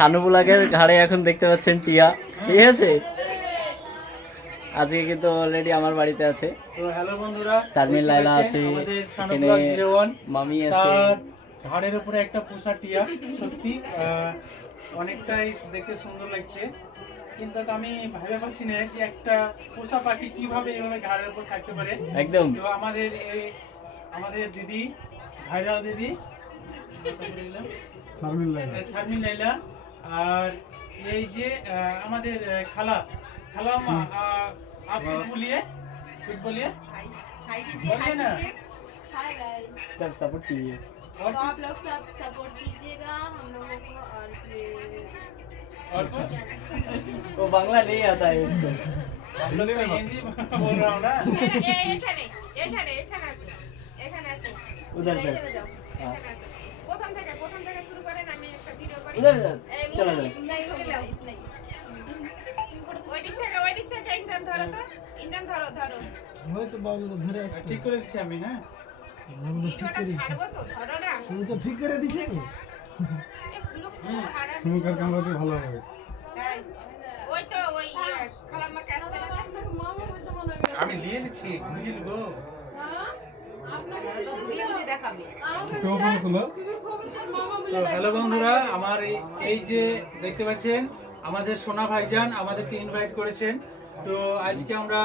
সানু ব্লগের ঘাড়ে এখন দেখতে পাচ্ছেন টিয়া, ঠিক আছে। আজকে কিন্তু অলরেডি আমার বাড়িতে আছে। তো হ্যালো বন্ধুরা, শারমিন লাইলা আছে, আমাদের সানু এখানে ব্লগ 01 মামি আছে। তার ঘাড়ের উপরে একটা পোষা টিয়া, সত্যি অনেকটাই দেখতে সুন্দর লাগছে। কিন্তু আমি ভাবে পাচ্ছি না যে একটা পোষা পাখি কিভাবে এইভাবে ঘাড়ের উপর থাকতে পারে। একদম। তো আমাদের দিদি, ভাইরাল দিদি শারমিন লাইলা, আর এই যে আমাদের খালা মা, आप कुछ बोलिए हाय कीजिए बोलिए ना। Hi guys. सब सपोर्ट कीजिए। तो आप लोग सब सपोर्ट कीजिएगा हम लोगों को। और कुछ वो बांग्ला नहीं आता है इसको। हम लोग तो हिंदी बोल रहा हूँ ना। এখানে আসো उधर से এখানে যাও हाँ। এখানে আসো প্রথম থেকে শুরু করেন আমি একটা ভিডিও করি उधर से चलो चलो। ওই দিক থেকে ইন্টার ধরো তো ইন্টার ধরো হয়তো বাবু তো ধরে আসছে। ঠিক করে দিচ্ছি আমি, হ্যাঁ। বাবু তো ঠিক ভিডিওটা করে দিচ্ছে। ছাড়বো তো ধরো না তুমি তো ঠিক করে দিচ্ছে তো। সুমুখার ক্যামেরাতে ভালো হবে। ওই তো ওই খালাম্মাকে আসছে না আমি নিয়ে নিচ্ছি, বুঝে নেবো। দেখাবে তো হ্যালো বন্ধুরা, আমার এই যে দেখতে পাচ্ছেন আমাদের সোনা ভাইজান আমাদেরকে ইনভাইট করেছেন। তো আজকে আমরা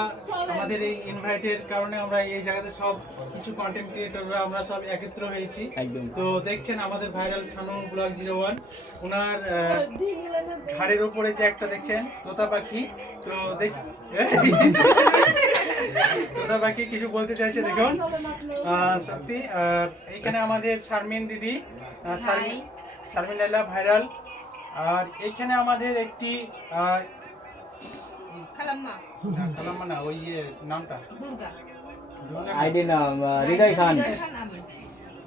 আমাদের এই ইনভাইটের কারণে আমরা এই জায়গাতে সব কিছু কন্টেন্ট ক্রিয়েটররা আমরা সব একত্র হয়েছি। একদম। তো দেখছেন আমাদের ভাইরাল সানু ব্লগ 01, ওনার ঘাড়ের উপরে যে একটা দেখছেন তোতা পাখি। তো তোতা পাখি কিছু বলতে চাইছে, দেখুন। সত্যি এইখানে আমাদের শারমিন দিদি, শারমিন লাইলা ভাইরাল। আর এইখানে আমাদের একটি খালাম্মা না, ওই নামটা দুর্গা आईडी नाम हृदय खान।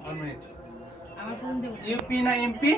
one minute। আমার বোন দেব ইউপি না এমপি?